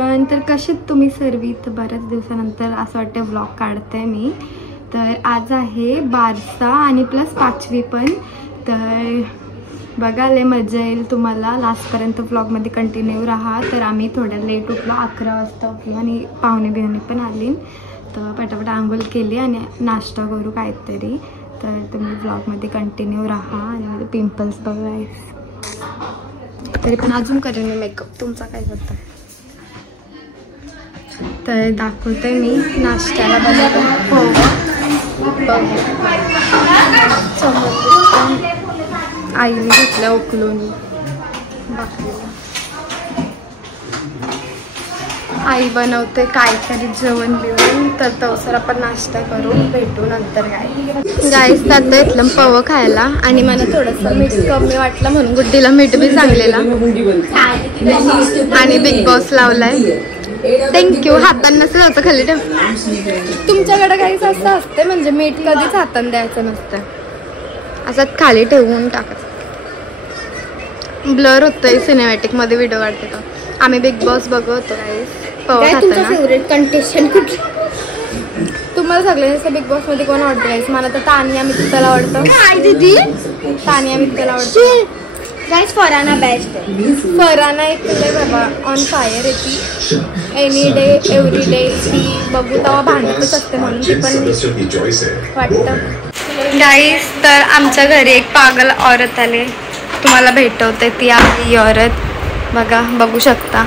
Everyone. तर कसे तुम्ही सर्व? तर बऱ्याच दिवसानंतर असं वाटतं व्लॉग काढते मी. तर आज आहे बारसा आणि प्लस 5वी पण. तर बघायला मजा येईल तुम्हाला. लास्टपर्यंत व्लॉगमध्ये कंटिन्यू राहा. तर आम्ही थोड्या लेट उठलो, 11 वाजता उठलो आणि पाहुणे पण आली. तर पटापट आंघोळ केली आणि नाश्ता करू काहीतरी. तर तुम्ही व्लॉगमध्ये कंटिन्यू राहा. आणि माझे पिंपल्स बघायचं तरी पण अजून करेन मी मेकअप. तुमचा काय करता? तर दाखवते मी नाश्त्याला बनवतो आईने घेतल्या उकलून भाकरीला. आई बनवते काहीतरी जेवण बिवण. तर तवसर आपण नाश्ता करून भेटू नंतर. गाईस जातो इथलं पव खायला आणि मला थोडंसं मीठ कमी वाटलं म्हणून गुड्डीला मीठ बी सांगलेला आणि बिग बॉस लावलाय. थँक्यू. हातांना नसेल होतं खाली ठेव. तुमच्याकडे काहीच असं असते म्हणजे मीठ कधीच हातान द्यायचं नसतं, असं खाली ठेवून टाकायचं. ब्लर होतंय सिनेमॅटिक मध्ये व्हिडिओ काढते का. आम्ही बिग बॉस बघतो गाईस. तुमचं फेवरेट कंटेस्टंट कुठलं? तुम्हाला सगळ्यांनी बिग बॉस मध्ये कोण आवडतं गाईस? मला तर तानिया मित्तल आवडतं. दीदी तानिया मित्तल आवडतं गाईस. फराना बेस्ट आहे. फराना एक लय बाबा ऑन फायर आहे ती. एनी डे एव्हरी डे ती बघू तेव्हा भांडतच असते म्हणून ती पण वाटतं गाईस. तर आमच्या घरी एक पागल औरत आले, तुम्हाला भेटवते. ती आपली औरत बघा, बघू शकता.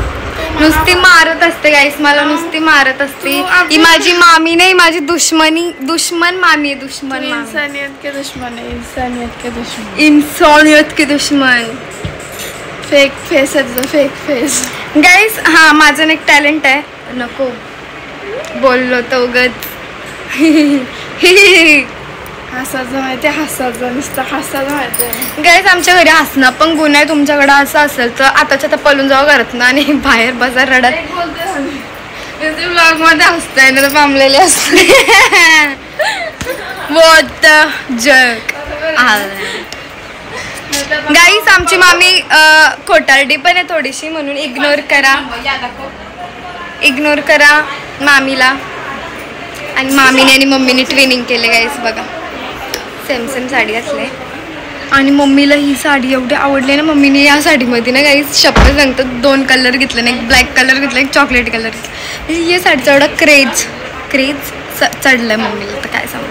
नुसती मारत असते गाईस, मला नुसती मारत असते. ही माझी मामी नाही, माझी दुश्मन मामी आहे. दुश्मन इंसानियत के दुश्मन है. इंसानियत के दुश्मन. फेक फेस आहे तुझं, फेक फेस गाईस. हा माझं एक टॅलेंट आहे. नको बोललो तो उगाच. हसायचं माहिती, हसायचं नुसतं हसायचं माहिती गाईस. आमच्या घरी हसणं पण गुण आहे. तुमच्याकडे असं असेल तर आताच्या तर पळून जावं घरात ना आणि बाहेर बसा रडत. ब्लॉग मध्ये हसताय ना तर पामलेले असते. बहुत जग गाईस. आमची मामी खोटारडी पण आहे थोडीशी, म्हणून इग्नोर करा मामीला. आणि मामीने आणि मम्मीने ट्विनिंग केले गाईस. बघा सेम साडी घातली आणि मम्मीला ही साडी एवढी आवडली ना. मम्मीने या साडीमध्ये ना गाईस शपथ सांगतात 2 कलर घेतले ना, एक ब्लॅक कलर घेतला, एक चॉकलेट कलर घेतला. या साडीचा एवढा क्रेज चढलाय मम्मीला. तर काय सांगू,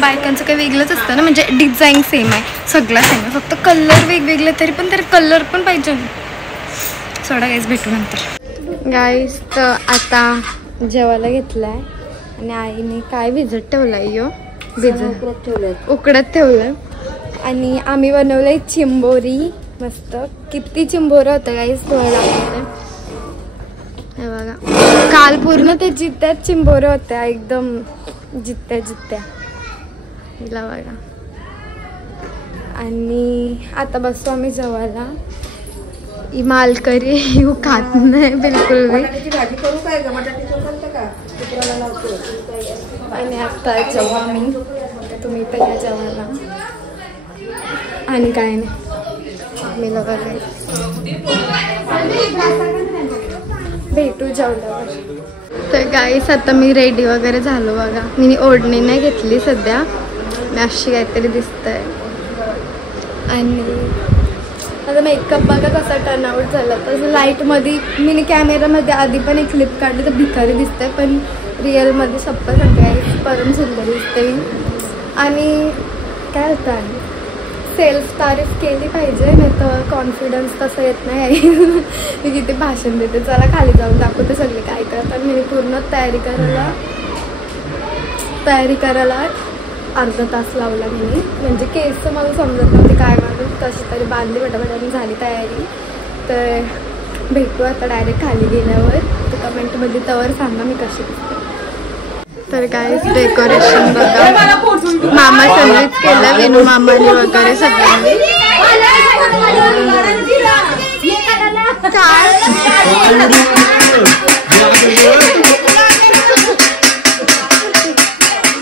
बायकांचं काही वेगळंच असतं ना. म्हणजे डिझाईन सेम आहे, सगळं सेम आहे, फक्त कलर वेगवेगळे. तरी पण कलर पण पाहिजे. सोडा गाईस, भेटू नंतर गाईस. तर आता जेवायला घेतलाय आणि आईने काय भिजत ठेवलाय यो, उकडत ठेवलं. आणि आम्ही बनवलंय चिंबोरी. मस्त किती चिंबोरं होतं गाईस. धुवायला हे बघा, काल पूर्ण ते जित्यात चिंबोरं होत्या, एकदम जित्त्या हिला बघा. आणि आता बसतो आम्ही जेवायला. ही मालकरी येऊ खात नाही बिलकुल बी. आणि आता जेव्हा आम्ही, तुम्ही पण या जेवायला. आणि काय नाही, मी वगैरे भेटू जेवल्यावर. तर गाईस आता मी रेडी वगैरे झालो बघा. मी ओढणी नाही घेतली सध्या, मी अशी काहीतरी दिसतंय. आणि आता मेकअप बघा कसा टर्नआउट झाला. तसं लाईटमध्ये मी कॅमेरामध्ये आधी पण एक क्लिप काढली तर भिकारी दिसते, पण रिअलमध्ये शप्पथ सांगते परम सुंदर दिसते. आणि काय होतं, सेल्फ तारीफ केली पाहिजे, नाही तर कॉन्फिडन्स तसं येत नाही. मी किती भाषण देते. चला खाली जाऊन दाखवते सगळे काय करतात. मी पूर्ण तयारी करायला अर्धा तास लावला मी. म्हणजे केस मला समजत नव्हते काय मागून, कशी तरी बांधली पटापटाने झाली तयारी. तर भेटू आता डायरेक्ट खाली गेल्यावर. तर कमेंटमध्ये तवर सांगा मी कशी दिसते. तर काय डेकोरेशन बघा, मामा सर्विस केलं विनू मामाने वगैरे सगळ्यांनी.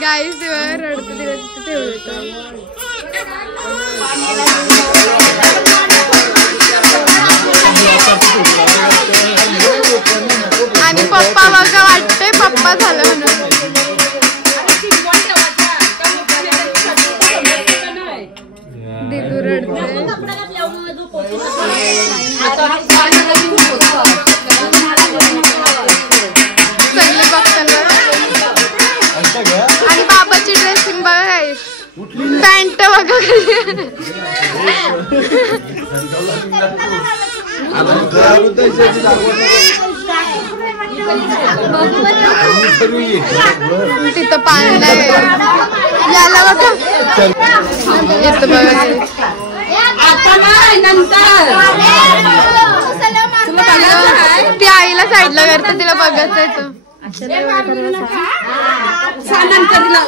गाईस दिवस रडतं तिथे ठेवलं. पॅन्ट बघा तिथं पाणी याला बघा येतं बघा ती आईला साईडला करते तिला बघायचं येतं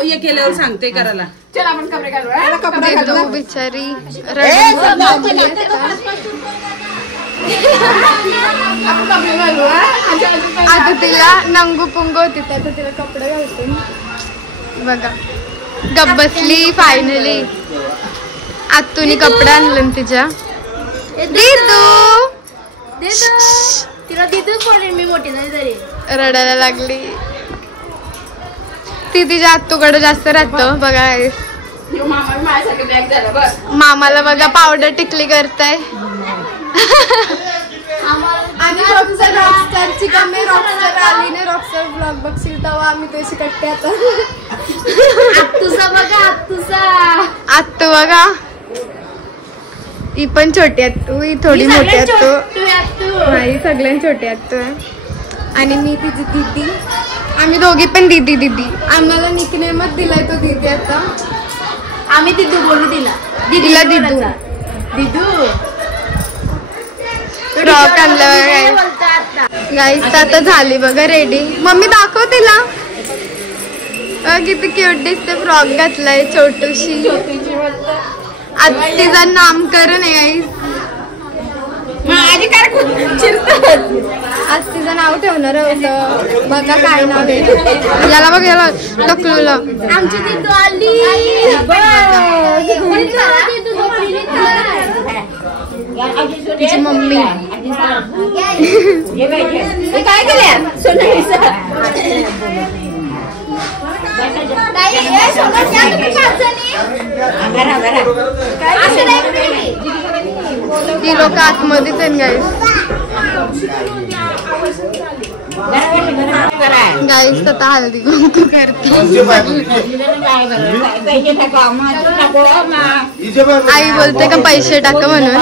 हे केल्यावर सांगते करायला बिचारी आता तिला नंगू पुंगू होती आता तिला कपडे घालते बघा गप बसली फायनली आतूनी कपडे आणले तिच्या दीदू तिला दीदूच बोलेन मी मोठी नाही तरी रडायला लागली ती तिच्या आतूकडे जास्त राहतं बघा मामाला बघा पावडर टिकली करताय आणि रॉकस्टारची कमी रॉकस्टार आली नाही रॉकस्टार ब्लॉग बघशील तेव्हा आम्ही तशी कट्टे आता आत्तू बघा ही पण छोटी आत्तू ही थोडी मोठी आत्तू नाही सगळ्यां छोटी आत्तू आणि मी तिची दीदी आम्ही दोघी पण दीदी आम्हाला निकनेमच दिलाय तो दीदी आता आम्ही दीदू बोलू तिला दीदीला दीदू फ्रॉक आणलं गाईस आता झाली बघा रेडी मम्मी दाखव तिला किती क्यूट दिसते फ्रॉक घातलाय छोटूशी आज तिचं नामकरण आहे आज तिचं नाव ठेवणार होतं बघा काय नाव आहे याला बघ याला ढकलूला आमची दीदू आली तिची मम्मी काय केलं ती लोक आतमध्येच आहेत गाईस आता हळदी कुंकू करते आई बोलते का पैसे टाका म्हणून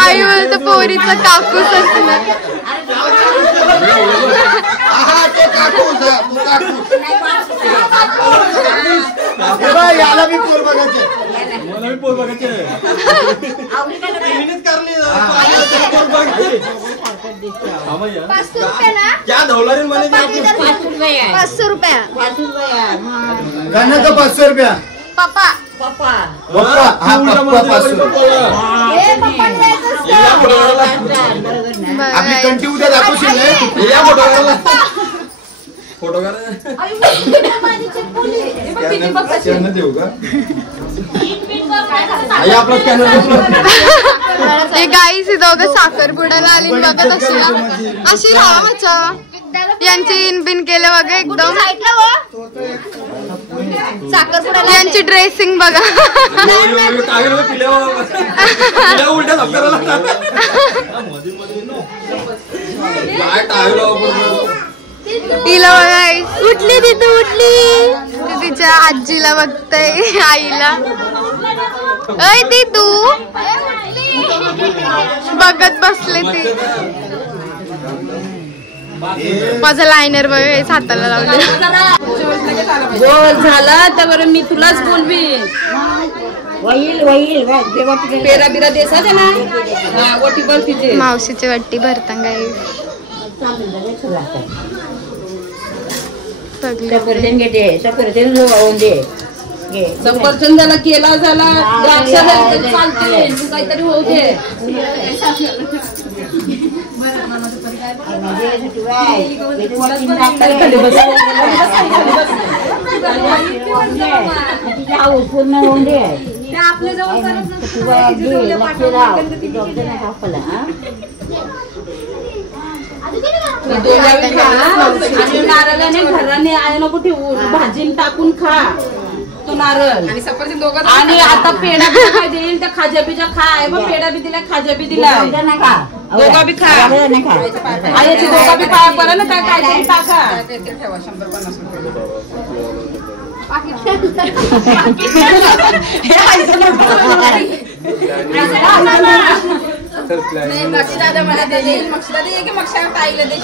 आई बोलते पोरीचा काकूच असणार याला मी पोर बघायचे मला मी पोर बघायचे क्या धवला रे मला 500 रुपया गाना का 500 रुपया पप्पा पप्पा हा पप्पा 500 आपली कंटी उद्या दाखवशील या फोटो स्कॅनर देऊ का आपला स्कॅनर गाईस दोघं साखरपुड्याला आली बघा अशी राहा मच्छा यांची इनबिन केलं बघा एकदम यांची ड्रेसिंग बघा तिला बघा उठली तिथं उठली ती तिच्या आजीला बघताय आईला अय ती तू बघत बसले ती माझं लायनर बघ हाताला लावलं गोल झाला तर बरं मी तुलाच बोलवी पेरा बिरा देसा दे ना वटी भर तिचे मावशीची वट्टी भरता गाई सफरचंदाला केला झाला द्राक्ष चालते तू काहीतरी होऊ दे नारळाने घराने आहे नको ठेवू भाजी टाकून खा तो नारळ आणि आता पेढा काय देईल त्या खाजा बिजा खाय मग पेढा बी दिला खाजा बी दिला दोघा बी खा आईची दोघा बी खा बरं ना काय काय टाका ठेवा 150 मक्षी दादा मला दे मक्षी दादा ये की मक्षा ताईला दे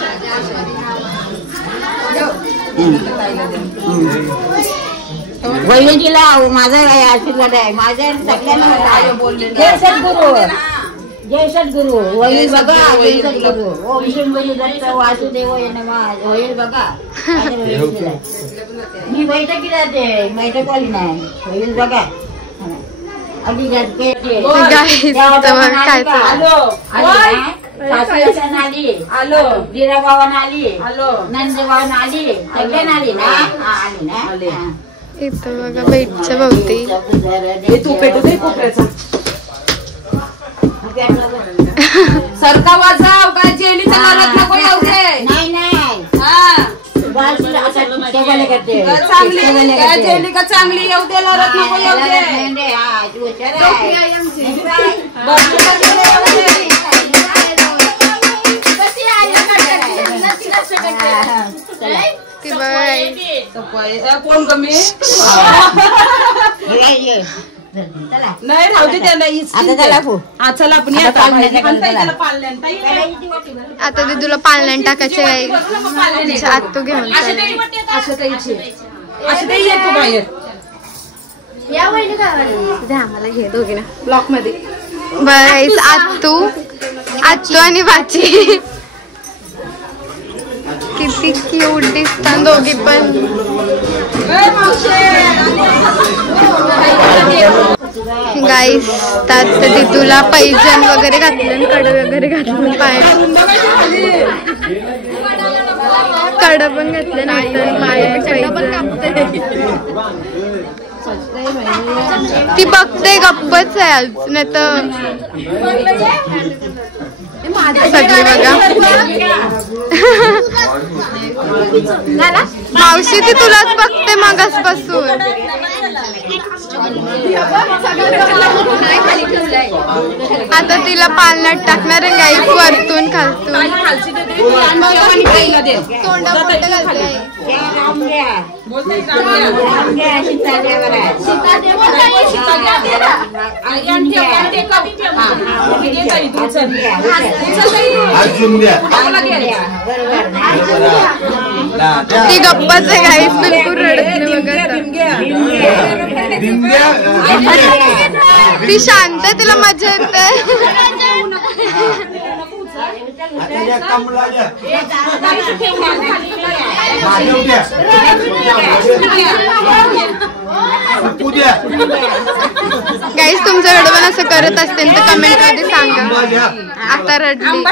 वहिनीला माझा आशीर्वाद आहे माझ्या सगळ्यांना बोलले जय सद्गुरू जय सद्गुरू वही बघा जय सद्गुरू ओम श्री दत्त वासुदेव नमः वही बघा मी बैठकी जाते बैठकवाली नाही वही बघा अगदी जाते आलो वीराबावन आली आलो नंदबावन आली सगळ्यांना आली ना आली ना इथं बघा बेटच्या भोवती तू पेटू दे कोपऱ्याचा सरका वाजाव काय जेली चालत नको येऊ दे नाही नाही हा चांगली करते चांगली काय जेली का चांगली येऊ दे लढत नको येऊ दे हा तू हुशार आहे ती बघा कोण कमी नाही राहू दे त्याला चला आपण आता ते तुला पालण्यात टाकायचे आहे आत तू घेऊन आम्हाला हे दोघे ना ब्लॉक मध्ये बस आत्तू आणि बाची किती क्यूट दिसतात दोघी पण गाईस त्यात तुला पैजण वगैरे घातलं कड वगैरे घातलं पाय कड पण घातलं नाही ती बघते गप्पच आहे आज नाही तर सगळी बघा मावशी ती तुलाच बघते मागासपासून आता तिला पालण्यात टाकणार आहे गाईस वरतून खालतून तोंडामध्ये घालते ती गप्पाच आहे गाईस बिलकुल रडत नाही बघा ती शांत तिला मजा येते गाईस तुमच्याकडे पण असं करत असतील तर कमेंट मध्ये सांगा आता रडली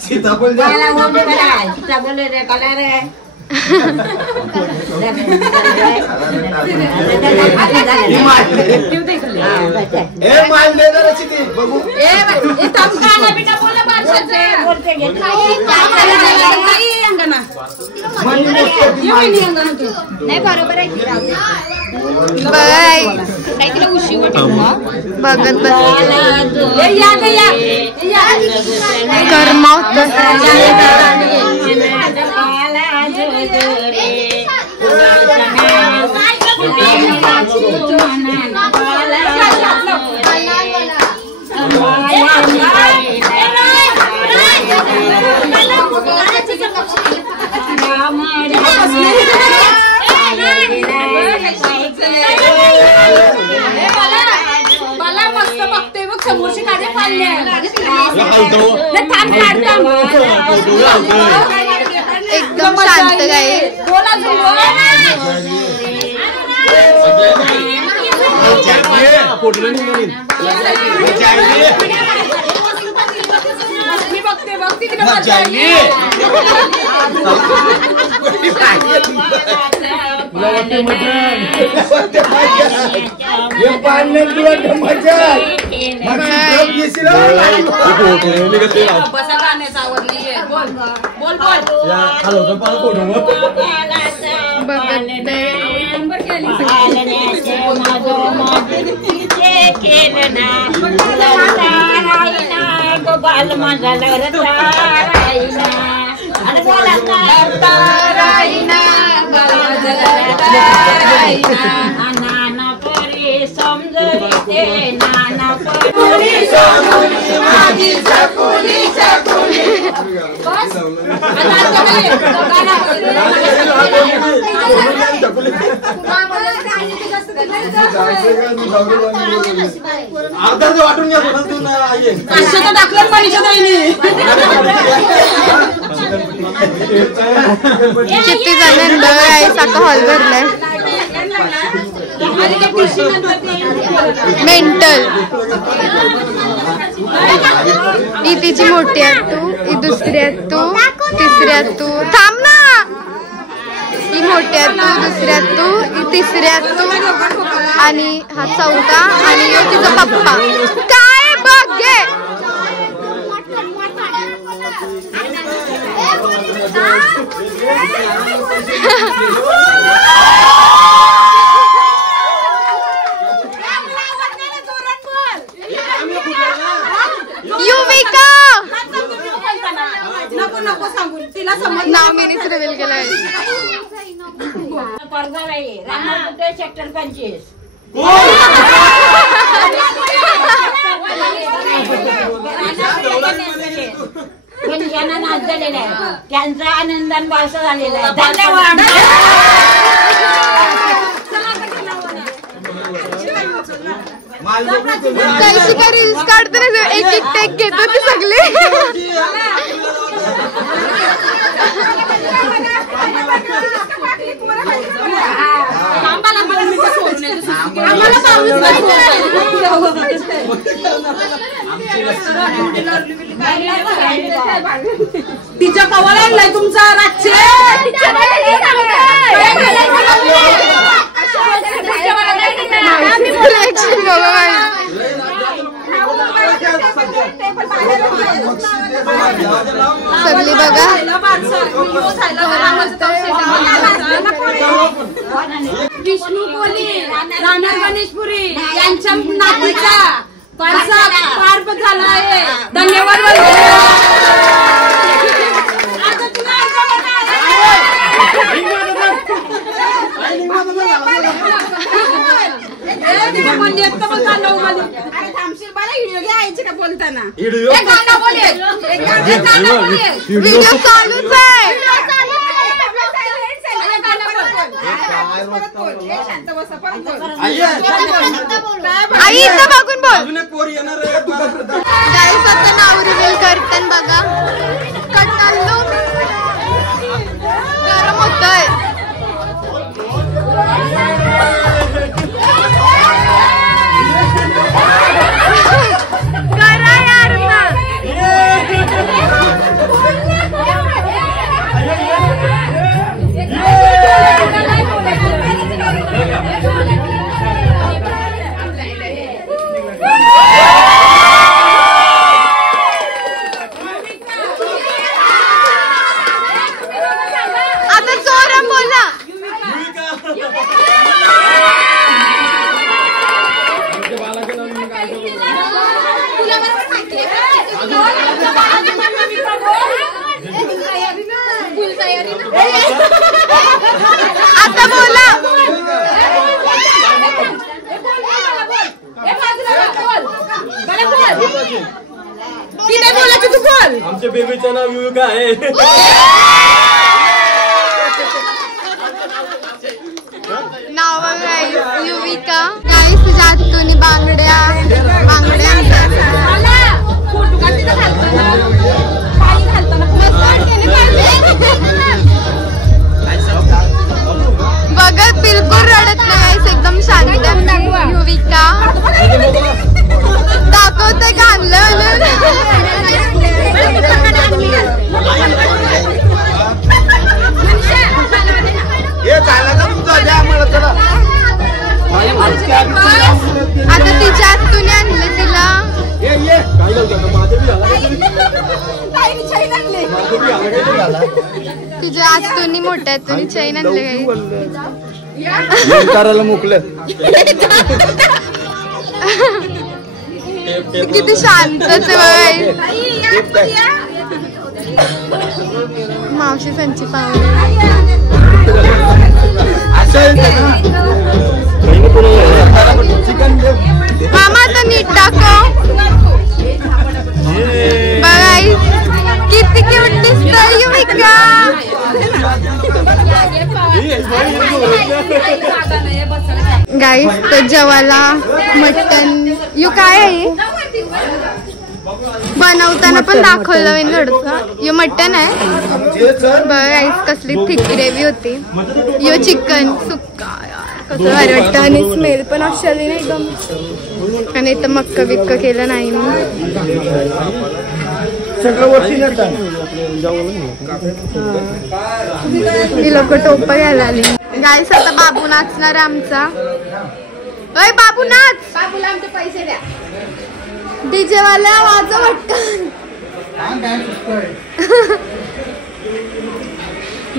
सीताफळ नाही बरोबर आहे बाय बघत करमावत मला मस्त बघते बघ समोरची काढे पाळले एकदम शांत गाई बघते बघते बसा गाण्याचा आवडली बोल बोल बोल केलं ना राहिना गोपाल माझा राहिना आणि बोला राहिना नाना परी समजते नाना परी माझी सकुली सकुली अर्धा वाटून घ्या तू टाकलं पाणीच्या ताईने किती जण आता हॉल भरलाय मेंटल ही तिची मोठी आहे तू ही दुसरी आहे तू तिसरी आहे तू थांब ना ही मोठी आहे तू दुसरी आहे तू ही तिसरी आहे तू आणि हा चौथा आणि तिचा पप्पा काय बघ घे युविका नको सांगू तिला समज नाव मीच रिव्हील केलंय सेक्टर 25 ज्यांना नाच झालेला आहे त्यांचा आनंदान पावसा झालेला आहे धन्यवाद कैशी काय रील्स काढते ना एक एक टेक घेतो ती सगळी तिच्या कवर आणलाय तुमचा रातचे सगळी बघा विष्णू कोली राणा गणेशपुरी यांच्या नातीचा पार झाला आहे धन्यवाद बोलताना व्हिडिओ चालूच आहे आई इथं बघून बोल गाईस आता नाव रिव्हील करताना बघा कटाल्लो गरम होतंय करा यार आता जोरात बोला आता बोला बोलायचं तू बोल आमच्या बेबीचं नाव युविका आहे नाव युविका गाईस तुझ्या हातून बांगड्या बघत बिलकुल रडत नाही एकदम शांत युविका दाखवते का आणलं आता तिच्या हातून आणले तिला तुझ्या हातून मोठ्या हातून चैन आणले काही मोकलं किती शांतच आहे. मावशी संची पाहुणे मामा आता नीट टाकव. बघा किती क्यूट दिसतोय युविका. गाईस तर जेवायला मटन यू काय आहे बनवताना पण दाखवलं मी घडचं. यो मटन आहे बघा गाईस. कसली थिक ग्रेव्ही होती. यो चिकन सुक्का कसं भारी वाटतं आणि स्मेल पण अशाली नाही एकदम. आणि इथं मक्का बिक्का केलं नाही मी. ही लोक टोप घ्यायला आली. गाईस आता बाबू नाचणार आमचा. अय बाबू नाच. बाबूला आमचे पैसे द्या. डीजे वाला वाजव वाटतं.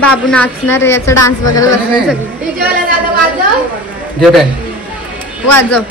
बाबू नाचणार आहे. याचा डान्स बघायला बसले सगळे. डीजे वाला दादा वाजव वाजव.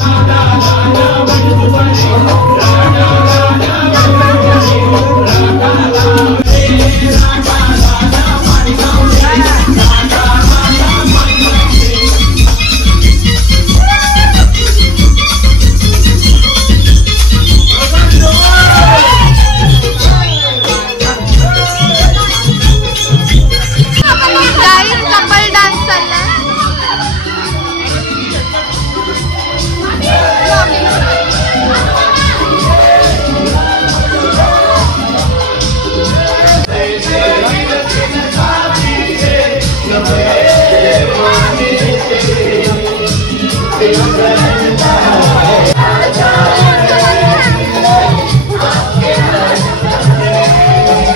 Radha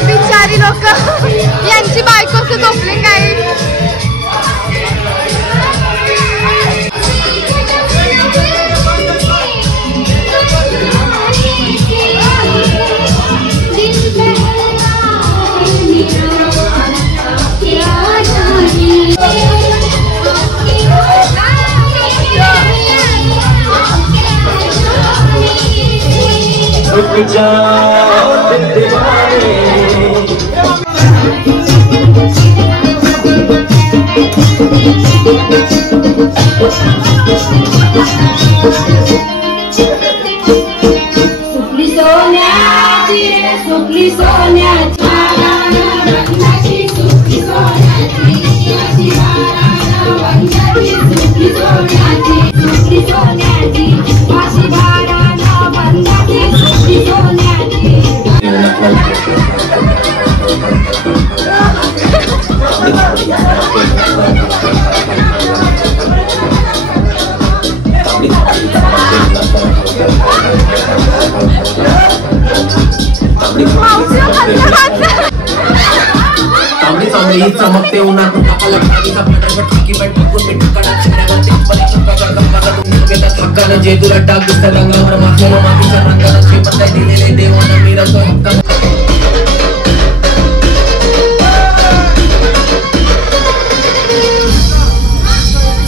बिचारी लोक यांची बायको से झोपली काय. सुकली सोन्याची रे सुकली सोन्याची वंदाची सुकली सोन्याची सुकली सोन्याची माझी बाळाला वंदाची सुकली सोन्याची. तांबडी चांबडी चमकते उन्हात आपल्याला खालीचा पटापट फाकी बट टाकून मिठू कडा चेहऱ्यावर ते परीक्षण घेतात हक्कानं जे तुला टाक दिसतं रंगावर माझ्या मातीच्या रंगानं श्रीमंत दिलेले देवानं मिरवतो हक्कानं.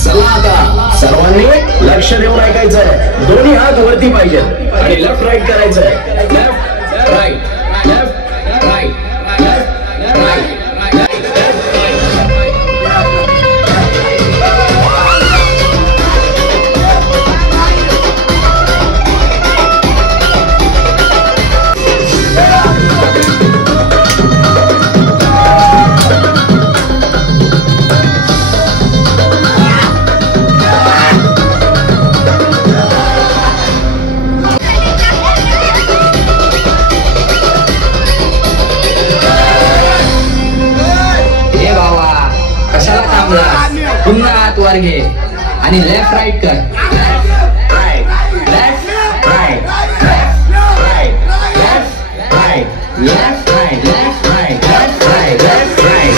चला आता सर्वांनी लक्ष देऊन ऐकायचंय. दोन्ही हात वरती पाहिजेत आणि लेफ्ट राईट करायचंय. Left right left right left right. पुन्हा हात वर घे आणि लेफ्ट राईट कर. Left right left right left right left right left right left right left right left right.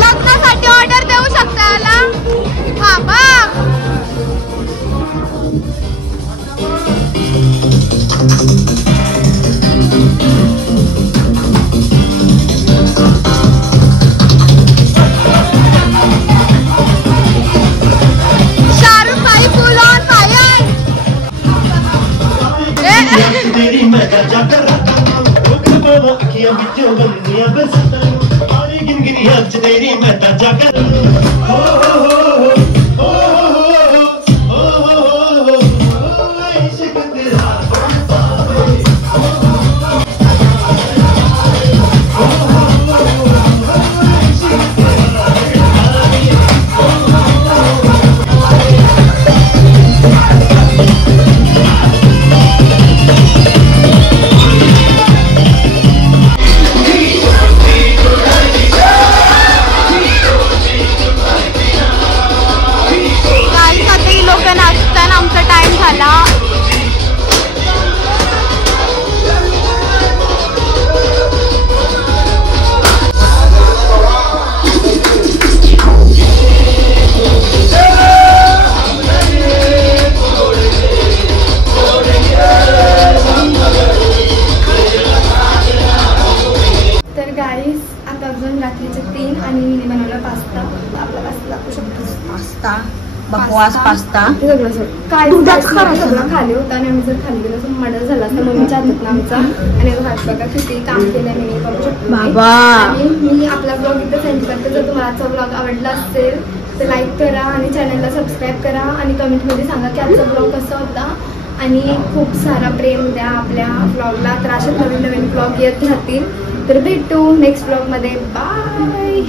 लग्नासाठी ऑर्डर देऊ शकता याला. हा बघ शाहरुख भाई फुल ऑन फायर. नाचताना आमचा टाइम झाला. तर गाईस आता अजून रात्रीचे 3 आणि मी बनवला पास्ता. आपला पास्ता दाखवू शकतो. पास्ता बकवास पास्ता ते सगळं काय सगळं खाली होता आणि आम्ही जर खाली गेलो तर मर्डर झाला असता मम्मीच्या हातात आमचा. आणि हात बघा किती काम केलं मी बघू शकतो बाबा. आणि मी आपला ब्लॉग इथं सेंड करते. जर तुम्हाला आजचा ब्लॉग आवडला असेल तर लाईक करा आणि चॅनलला सबस्क्राईब करा आणि कमेंटमध्ये सांगा की आजचा ब्लॉग कसा होता. आणि खूप सारा प्रेम द्या आपल्या ब्लॉगला. तर अशाच नवीन नवीन ब्लॉग येत राहतील. तर भेटू नेक्स्ट ब्लॉगमध्ये. बाय.